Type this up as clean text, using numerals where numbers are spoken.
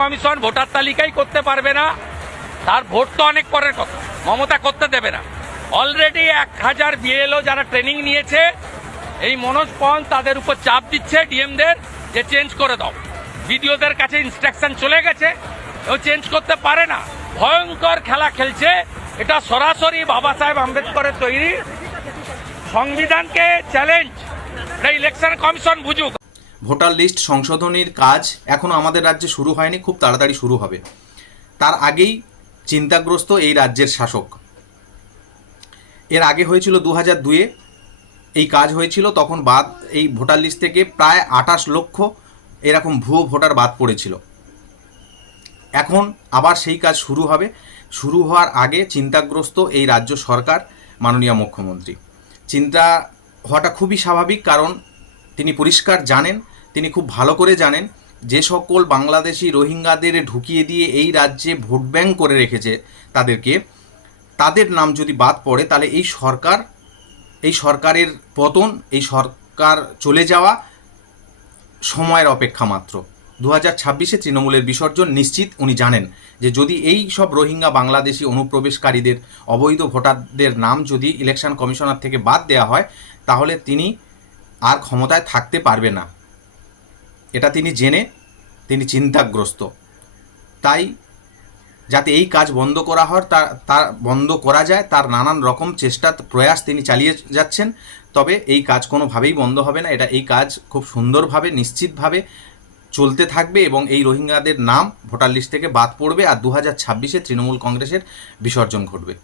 Commission voter তালিকাই করতে পারবে না, তার ভোট তো অনেক পরের কথা, মমতা করতে দেবে না। অলরেডি 1000 বিএলও যারা ট্রেনিং নিয়েছে, এই মনোজ পন্থ তাদের উপর চাপ দিচ্ছে ডিএমদের যে চেঞ্জ করে দাও। বিডিওদের কাছে ইনস্ট্রাকশন চলে গেছে, ও চেঞ্জ করতে পারে না। ভয়ঙ্কর খেলা খেলছে। এটা সরাসরি বাবা সাহেব আম্বেদকরের তৈরি সংবিধানকে চ্যালেঞ্জ। এটা ইলেকশন কমিশন বুঝুক। ভোটার লিস্ট সংশোধনীর কাজ এখনও আমাদের রাজ্যে শুরু হয়নি, খুব তাড়াতাড়ি শুরু হবে। তার আগেই চিন্তাগ্রস্ত এই রাজ্যের শাসক। এর আগে হয়েছিল 2002-এ এই কাজ হয়েছিল, তখন বাদ এই ভোটার লিস্ট থেকে প্রায় 28 লক্ষ এরকম ভুয়ো ভোটার বাদ পড়েছিল। এখন আবার সেই কাজ শুরু হবে। শুরু হওয়ার আগে চিন্তাগ্রস্ত এই রাজ্য সরকার, মাননীয় মুখ্যমন্ত্রী। চিন্তা হওয়াটা খুবই স্বাভাবিক, কারণ তিনি পরিষ্কার জানেন, তিনি খুব ভালো করে জানেন যে সকল বাংলাদেশি রোহিঙ্গাদের ঢুকিয়ে দিয়ে এই রাজ্যে ভোট ব্যাংক করে রেখেছে তাদের নাম যদি বাদ পড়ে, তাহলে এই সরকারের পতন, এই সরকার চলে যাওয়া সময়ের অপেক্ষা মাত্র। 2026-এ তৃণমূলের বিসর্জন নিশ্চিত। উনি জানেন যে যদি এই সব রোহিঙ্গা বাংলাদেশি অনুপ্রবেশকারীদের, অবৈধ ভোটারদের নাম যদি ইলেকশন কমিশনার থেকে বাদ দেওয়া হয়, তাহলে তিনি আর ক্ষমতায় থাকতে পারবে না। এটা তিনি জেনে তিনি চিন্তাগ্রস্ত। তাই যাতে এই কাজ বন্ধ করা হয়, তার বন্ধ করা যায়, তার নানান রকম চেষ্টা প্রয়াস তিনি চালিয়ে যাচ্ছেন। তবে এই কাজ কোনোভাবেই বন্ধ হবে না। এই কাজ খুব সুন্দরভাবে, নিশ্চিতভাবে চলতে থাকবে এবং এই রোহিঙ্গাদের নাম ভোটার লিস্ট থেকে বাদ পড়বে, আর 2026-এ তৃণমূল কংগ্রেসের বিসর্জন ঘটবে।